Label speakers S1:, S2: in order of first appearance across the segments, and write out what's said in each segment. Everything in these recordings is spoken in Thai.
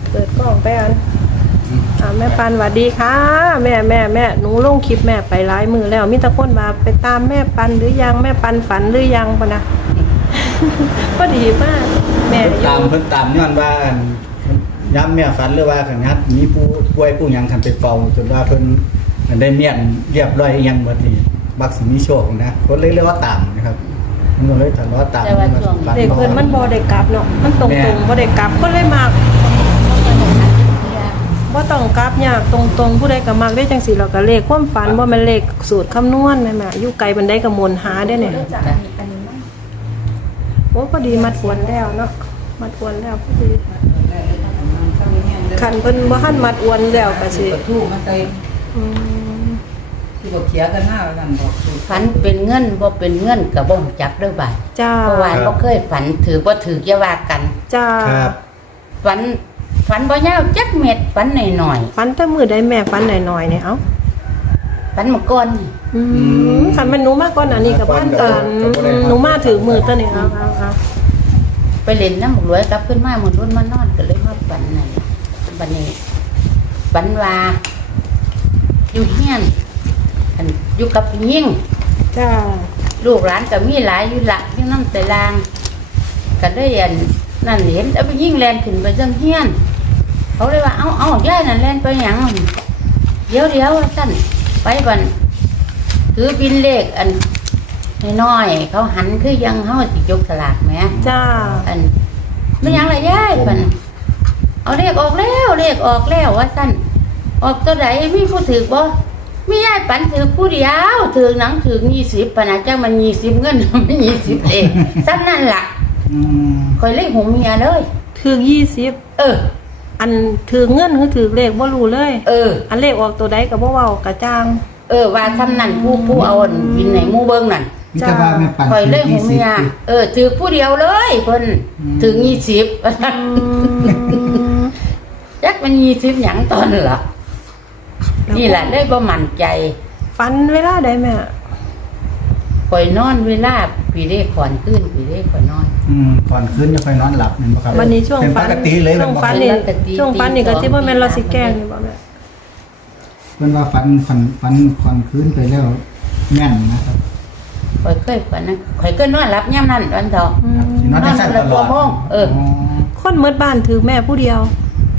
S1: เปิดกล้องไปอันแม่ปันสวัสดีค่ะแม่หนูลงคลิปแม่ไปหลายมือแล้วมีแต่คนมาไปตามแม่ปันหรือยังแม่ปันฝันหรือยังปะนะ ก็ดีมากแม่
S2: เพิ่นตามย้อนว่าย้ำแม่ฝันหรือว่าขันยัดมีผู้ป่วยผู้หยังคันไปเฝ้าจนว่าเพิ่นได้เมียนเรียบร้อยยังหมดนี่บักสิมีโชคนะคนเลยเรียกว่าตามนะครับมันเลยถามว่าตาม
S1: เด็กเพิ่นมันบ่ได้กลับเนาะมันตรงบ่ได้กลับก็เลยมากบ่ต้องกลับยากตรงผู้ใดก็มักได้จังซี่เราก็เลขความฝันบ่แม่นเลขสูตรคำนวณแม่อยู่ไกลบันไดก็มนหาได้เนี่ยโอ้พอดีมัดทวนแล้วเนาะมัดทวนแล้วพอดีคันเพิ่นบ่ทันมัดอวนแล้วก็สิ
S3: ทู่มาใส่ที่บอกเขียกันหน้ากันบอก
S4: ฝันเป็นเงินบ่เป็นเงินก็บ่จักเด้อบ่าย
S1: จ้า
S4: เพราะว่าบ่เคยฝันถือบ่ถืออย่าว่ากัน
S1: จ้า
S2: ครับ
S4: ฝันบ่ยาวจักเม็ดฝันหน่อย
S1: ฝันแต่มื้อใดแม่ฝันหน่อยๆเนี่ยเอ้า
S4: ฝันเมื่อก่อน
S1: คันแม่นหนูมาก่อนอันนี้ก็บ้านกันหนูมาถึงมื้อตอนนี้เอา
S4: ไปเล่นน้ำหมกรวยกลับขึ้นมาหมดรุ่นมานอนก็เลยมาฝันนั่นบัดนี้ฝันว่าอยู่เฮียนอันอยู่กับยิ่ง
S1: จ้า
S4: ลูกหลานก็มีหลายอยู่ละอยู่น้ำแต่ลางก็ได้เห็นนั่นเห็นเอาไปยิ่งแลนขึ้นไปจังเฮียนเขาเลยว่าเอาย่ายนั่นแลนไปหยังเดี๋ยวสั่นไปบันถือบินเลขอันน้อยๆเขาหันคือยังเขาสิจกสลากไหม
S1: จ้า
S4: อันไม่ยังละย่ายบันเอาเลขออกแล้วว่าสั่นออกตัวไหนมีผู้ถือบ่ไม่ย่ายปันถือผู้เดียวถือหนังถือ20ปะนะจ้ามัน20เงินไม่20เองซ้ำนั่นล่ะคอยเลขหูเมียเลย
S1: ถือ20อันถือเงินคือถือเลขบ่รู้เลยอันเลขออกตัวใดก็บ่เว้ากระจ่าง
S4: ว่าซ้ำนั่นผู้เอาวินไหนมู่เบิ่งนั่น
S2: จ้า
S4: คอยเลขหูเมียถือผู้เดียวเลยเพิ่นถือ20จักมัน20หยังตอนล่ะนี่แหละได้บ่มั่นใจ
S1: ฝันเวลาใดแม่
S4: คอยนอนเวลาปีเด้ก่อนขึ้นปีเด้ก่อนนอน
S2: ก่อนคืนจะค่อยนอนหลับนั่นบ่ครับ
S1: วันนี้ช่วงฝัน
S2: ปกติเลย
S1: ช่วงฝันนี่ก็สิบ่แม่นเราสิแกล้งนี่บ่แม่
S2: เพิ่นว่าฝันก่อนคืนไปแล้วแม่นนะครับ
S4: คอยเคยฝันนะคอยก็นอนหลับยามนั้นวันเถาะ
S2: นอนได้สั้นตลอด
S1: คนหมดบ้านถือแม่ผู้เดียว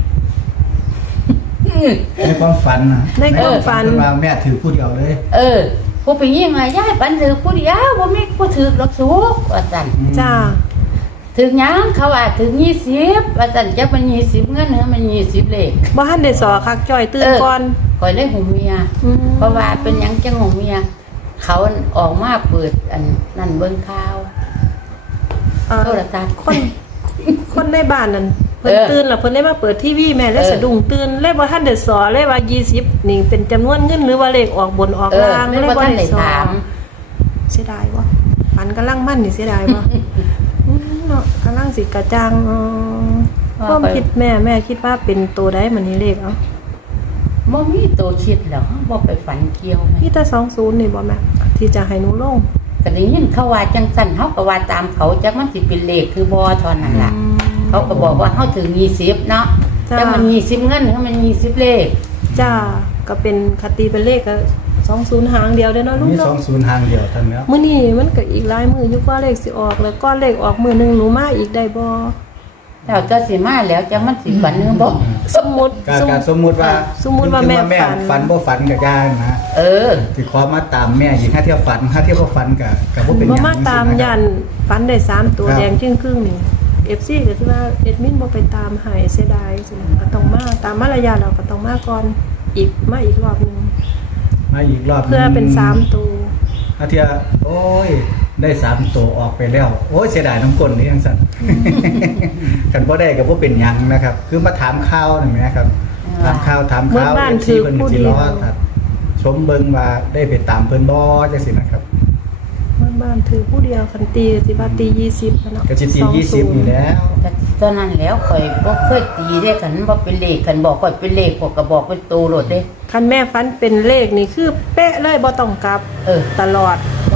S2: ในความฝัน
S1: ในความฝัน
S2: ว่าแม่ถือผู้เดียวเลย
S4: ผู้ไปยิ่งมาย่ายปันถือผู้เดียวบ่มีผู้ถือหรอกสูว่าซั่น
S1: จ้า
S4: ถึงหยังเขาว่าถึง20ว่าซั่นจักมัน20เงินเฮามัน20เลข
S1: บ่ทันได้สอคักจ้อยตื่นก่อน
S4: ข่อยเลยหูเมียเพราะว่าเป็นหยังจังหูเมียเขาออกมาเปิดอันนั่นเบิ่งข่าวโทรทัศน์
S1: คนในบ้านนั่นเพิ่นตื่นแล้วเพิ่นได้มาเปิดทีวีแม่แล้วสะดุ้งตื่นเลยบ่ทันได้สอเลยว่า20นี่เป็นจำนวนเงินหรือว่าเลขออกบนออกล่าง
S4: เลยบ่ทันได้ถาม
S1: เสียดายบ่ฝันกำลังมั่นนี่เสียดายบ่เนาะกำลังสิกระจ่างความคิดแม่คิดว่าเป็นตัวใดมันนี่เลขเอา
S4: บ่มีตัวคิดแล้วบ่ไปฝันเกี่ยว
S1: มีแต่20นี่บ่แม่ที่จะให้หนูลง
S4: ก็ได้ยินเขาว่าจังซั่นเฮาก็ว่าตามเขาจักมันสิเป็นเลขคือบ่เท่านั้นล่ะเขาก็บอกว่าเขาถึง20เนาะแต่มัน20เงินเขามัน20เลข
S1: จ้าก็เป็นคติเป็นเลขก็20หางเดียวเด้อเนาะลูก
S2: มี
S1: เนาะ
S2: 20หางเดียวเท่านั้น
S1: มื้อนี้มันก็อีกหลายมื้ออยู่กว่าเลขสิออกแล้วก็เลขออกมื้อนึงหนูมาอีกได้บ่
S4: แล้วจะสิมาแล้วจังมันสิฝันหรือบ่
S1: สมมุติว่าแม่
S2: ฝันบ่ฝันก็ได้นะสิขอมาตามแม่อีกถ้าเที่ยวฝันถ้าเที่ยวบ่ฝันก็บ่เป็นหยัง
S1: บ่มาตามยันฝันได้3ตัวแดงจึ้งครึ่งนี่FC ก็สิว่าเอดมินบ่ไปตามให้เสียดายสิก็ต้องมาตามมารยาทเราก็ต้องมาก่อนอีกรอบนึงเพื่อเป็น3ตัว
S2: ถ้าเที่ยโอ้ยได้3ตัวออกไปแล้วโอ้ยเสียดายน้ำก้นนี่จังซั่นคันบ่ได้ก็บ่เป็นหยังนะครับคือมาถามข่าวนั่นแหละครับถามข่าวที่เพิ่นสิรอครับชมเบิ่งว่าได้ไปตามเพิ่นบ่จังซี่นะครับ
S1: บ้านถือผู้เดียวคันตีสิว่าตี20เนาะ
S2: ก็สิตี20นี่แล้ว
S4: ตอนนั้นแล้วข่อยบ่เคยตีได้คันบ่เป็นเลขคันบอกข่อยเป็นเลขก็บอกเป็นตัวโลดเด้
S1: คันแม่ฝันเป็นเลขนี่คือเป๊ะเลยบ่ต้องกลับ
S4: ต
S1: ลอด
S4: บ่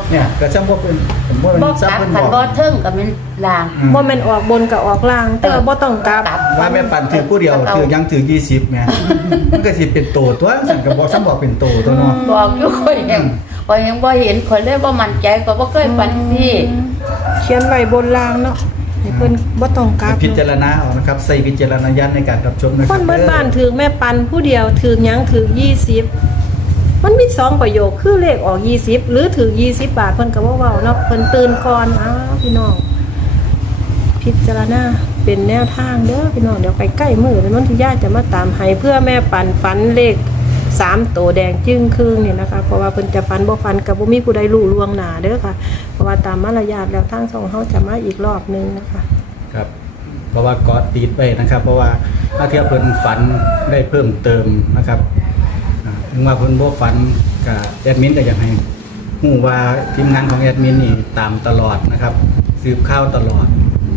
S2: เนี่ยก็ซ้ำบ่เป็นผมบ่
S4: บ่
S2: เป็น
S4: กลับ
S2: ซ้ำเพิ่น
S4: คัน
S2: บ
S4: บ่
S2: อก
S4: เทิงก็แม่นลาง
S1: บ่แม่นออกบนก็ออกล่าง แต่ว่าบ่ต้องกลับ
S2: ว่าแม่ปันถือผู้เดียวถือยังถือ20แม่มันก็สิเป็นโตตัวสั่นก็บอกซ้ำบอกเป็นโตตัวเนาะ
S4: บอกอยู่ข่อยยังบ่เห็นข่อยเลยบ่มั่นใจก็บ่เคยฝันที่
S1: เขียนไว้บนล่างเนาะให้เพิ่นบ่ต้องกลับ
S2: พิจารณาเอานะครับใส่พิจารณญาณในการรับชมนะค
S1: ครับ นเบิดบ้านถือแม่ปันผู้เดียวถือหยังถือ20มันมี2ประโยคคือเลขออก20หรือถือ20บาทเพิ่นก็บ่เว้าเนาะเพิ่นตื่นก่อนอ้าวพี่น้องพิจารณาเป็นแนวทางเด้อพี่น้องเดี๋ยวใกล้ๆมื้อแล้วนนทิยาจะมาตามให้เพื่อแม่ปันฝันเลข3ตัวแดงจึ้งครึ่งนี่นะคะเพราะว่าเพิ่นจะฝันบ่ฝันก็บ่มีผู้ใดรู้ล่วงหน้าเด้อค่ะเพราะว่าตามมารยาทแล้วทางช่องเฮาจะมาอีกรอบนึงนะคะ
S2: ครับเพราะว่าเกาะติดไว้นะครับ เพราะว่าถ้าเทียบเพิ่นฝันได้เพิ่มเติมนะครับถึงว่าเพิ่นบ่ฝันกับแอดมินก็อยากให้ฮู้ว่าทีมงานของแอดมินนี่ตามตลอดนะครับสืบข่าวตลอด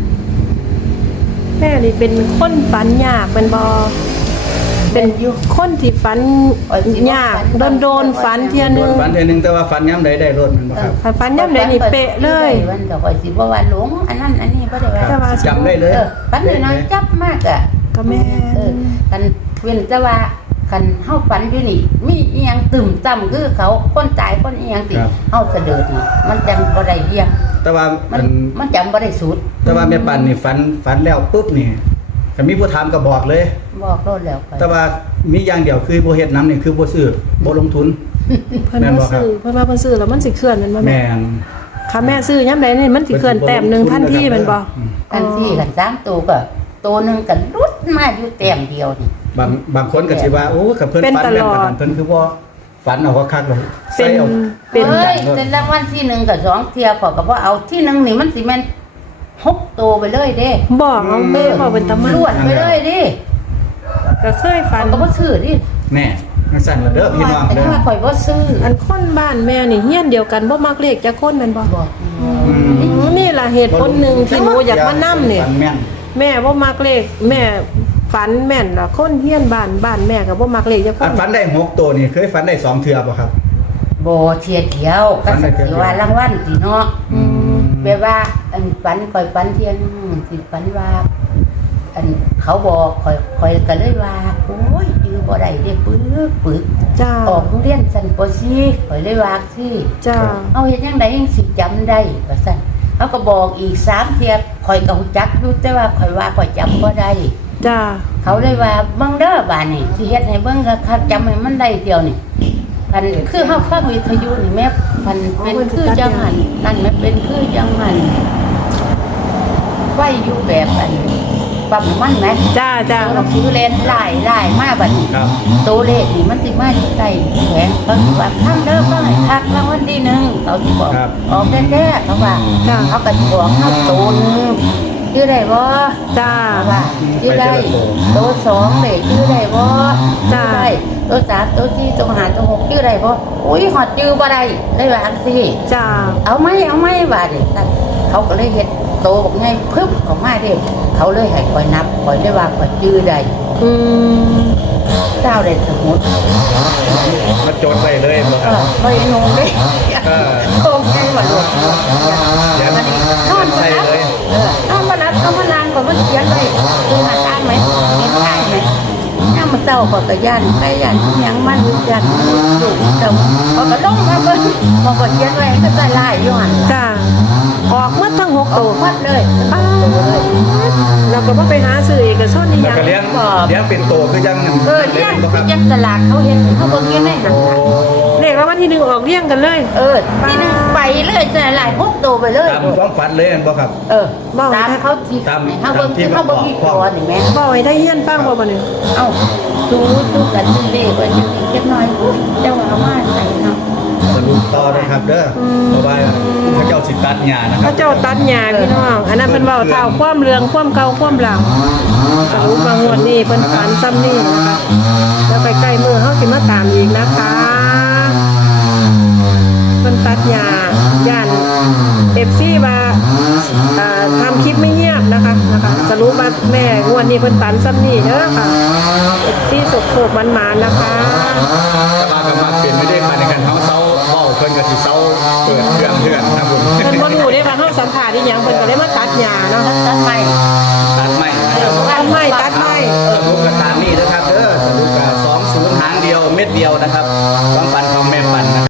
S1: แม่นี่เป็นคนฝันยากเป็นบอเป็นคนที่ฝันยากโดนฝันเทีย
S2: โด
S1: นึ
S2: น
S1: ง
S2: ฝันเทื่อนึงแต่ว่าฝันย้ำใดได้รถมันบ่ครับ
S1: ฝันย่ำใดนี่เป๊ะเลย
S4: วันก็ข่อยสิบ่ว่าหลงอันนั้นอันนี้บ่ได้
S1: แต่
S4: ว่า
S1: ว่า
S2: จำได้เลย
S4: ฝันน้อยๆจับมากอ่ะ
S1: ก็แม่
S4: กันเว้นแต่ว่าคันเฮาฝันอยู่นี่มีอีหยังตึมต่ำคือเขาคนตายคนอีหยังสิเฮาเสด็จนี่มันจังบ่ได้เรียง
S2: แต่ว่า
S4: มันจำบ่ได้สูตร
S2: แต่ว่าแม่ปันนี่ฝันแล้วปุ๊บนี่ก็มีผู้ถามก็บอกเลย
S4: บอกโลดแล้วไป
S2: แต่ว่ามีอย่างเดียวคือบ่เฮ็ดน้ำนี่คือบ่ซื้อบ่ลงทุน
S1: เพิ่นว่าซื้อเพิ่นว่าเพิ่นซื้อแล้วมันสิเคลื่อนแมันบ่แม่
S2: แม่น
S1: ค่ะแม่ซื้อย่ำใดนี่มันสิเคลื่อนแต้มหนึงทันทีแมันบ่
S4: อันที่กัน3ตัวก็ตัวหนึงก็รุดมาอยู่แต้มเดียวนี่
S2: บางคนก็สิว่าโอ้กับเพิ่นฝันแม่นปานนั้นเพิ่นคือบ่ฝันเอาคักๆเลย
S1: เป็น
S2: ใส่เอา
S1: เป็น
S4: เอ้ยแต่รางวัลที่1กับ2เที่ยพอก็บ่เอาที่1นี่มันสิแม่น6ตัวไปเลยเด้
S1: บอกเอาแม่บอกเป็นตะมัน
S4: รวดไปเลยดิ
S1: ก็เคยฝัน
S4: ก็บ่ซื้อดิ
S2: แน่นั่นสั่นละเด้อพี่น้อง
S4: แต่
S2: เด้อ
S4: ถ้าข่อยบ่ซื้อ
S1: อันคนบ้านแม่นี่เฮี้ยนเดียวกันบ่มักเลขจักคนแม่นบ่
S4: บอก
S1: นี่ล่ะเหตุผลหนึงที่หนูอยากมานํนี่
S2: ฝันแม่น
S1: แม่บ่มักเลขแม่ฝันแม่นล่ะคนเฮี้ยนบ้านแม่ก็บ่มักเลขจักค
S2: อัน
S1: น
S2: ฝันได้6ตัวนี่เคยฝันได้2เทื่อบ่ครับ
S4: บ่เทียเดียวก็สิว่ารางวัลสิเนาะแบบว่าอันฝันข่อยฝันเที่ยงสิฝันว่า อันเขาบอกข่อยก็เลยว่าโอ้ยจื้อบ่ได้เด้ปึก
S1: จ้า
S4: ออกโรงเรียนชั้นป .4 ข่อยเลยว่าสิ
S1: จ้า
S4: เอาเฮ็ดจังไดจังสิจำได้ว่าซั่นเขาก็บอกอีก3เที่ยข่อยก็ฮู้จักอยู่แต่ว่าข่อยว่าข่อยจำบ่ได้
S1: จ้า
S4: เขาเลยว่าเบิ่งเด้อบาดนี่สิเฮ็ดให้เบิ่งคักๆจำให้มันได้เดียวนี่พันคือเฮาฟังวิทยุนี่แม่พันเป็นคือจังหันนั่นแม่เป็นคือจังหันไฟอยู่แบบอันปั๊มมันแหม
S1: จ้า
S4: เราคือเลนหลายมาบัดนี้
S2: ครับ
S4: ตัวเลขนี่มันสิมาอยู่ใต้แขนเขาสิว่าทางเด้อฟังให้คักรางวัลที่หนึ่งเขาสิบอกออกแท้ๆเขาว่าเขาก็สิบอกเฮาตัวหนึงชื่อได้บ่
S1: จ้า
S4: ว่าชื่อได้ตัว2เลยชื่อได้บ่ชื่อได้ตัว3ตัว4ตัว5ตัว6ชื่อได้บ่อุ้ยหอดชื่อบ่ได้เลยว่าจังซี่
S1: จ้า
S4: เอาไหมว่าดิเขาก็เลยเฮ็ดโตบอกไงพึบออกมาเด้เขาเลยให้คอยนับคอยได้ว่าคอยชื่อได้ เจ้าได้สมุด
S2: มาจดไว้เลยบ่ครับ
S4: คอยงงเด้โกงใจว่าลูก
S2: เดี๋ยว
S4: มันนอน
S2: ใส่
S4: มา
S2: เลย
S4: นอนมานับก็มานานก็มันเขียนไว้คือหาได้ไหมมีขายไหมย่างมาเศร้าก็กระย่านไปย่านยังมันย่านลูกเจ้าพอก็ลงมาเบิ่งพอก็เขียนไว้ก็ใส่ลายอยู่หั่น
S1: จ้าออกหมดทั้ง6
S4: โต
S1: ตัว
S4: มัดเลย
S1: เราก็บ่ไปหาซื้อเอกชนนี่
S2: แล้ว
S1: ยัง
S2: ก็เลี้ยงเป็นโตคือยังนั่น
S4: เลี้ยง
S2: บ่ครับ
S4: ยังตลาดเขาเห็นเขาเบิ่งอยู่ในหัน
S1: เลขรางวัลที่1ออกเรียงกันเลย
S4: ที่นึงไปเลยใส่หลาย6ตัวไปเลย
S2: ตามความฝันเลยบ่ครับ
S4: ตามเขาที่
S2: ตาม
S4: เขาเบิ่งที่เขาเบิ่งที่คอนี่แม่
S1: บ่ให้ได้เฮียนฟังบ่บัดนี้
S4: เอ้าสู้กันเด้ว่าจักหน่อยเจ้าเอามาใส่เนาะ
S2: สรุปต่อนะครับเด้อเพราะว่าพระเจ้าสิตัดหญ้านะค
S1: พ
S2: รั
S1: ระ
S2: บ
S1: เจ้าตัดหญ้าพี่น้องอันนั้นเพิ่นเว้าเท่าความเรืองความเก่าความหลังสรุปว่างวดนี้เพิ่นฝันซ้ำนี่นะคะแล้วใกล้ๆมื้อเฮาสิมาตามอีกนะคะเพิ่นตัดหญ้าย่าน FC ว่าทำคลิปไม่เงียบนะคะจะรู้ว่าแม่งวดนี้เพิ่นฝันซ้ำนี่เด้อค่ะที่สกโขกมันๆนะคะ
S2: แต่ว่าก็มาเปลี่ยนไม่ได้มาในการเฮาเซาเว้าเพิ่นก็สิเซาเปิดเครื่องนะผม
S1: เพิ่นบ่รู้ได้ว่าเฮาสัมภาษณ์อีหยังเพิ่นก็เลยมาตัดหญ้าเนาะ
S4: ตัดไม้
S2: ตัดใหม่นะครับ
S1: ตัดไม้ตัดไม้
S2: สรุปกันตามนี้นะครับเด้อสรุปกับ20หางเดียวเม็ดเดียวนะครับความฝันของแม่ปันนะครับ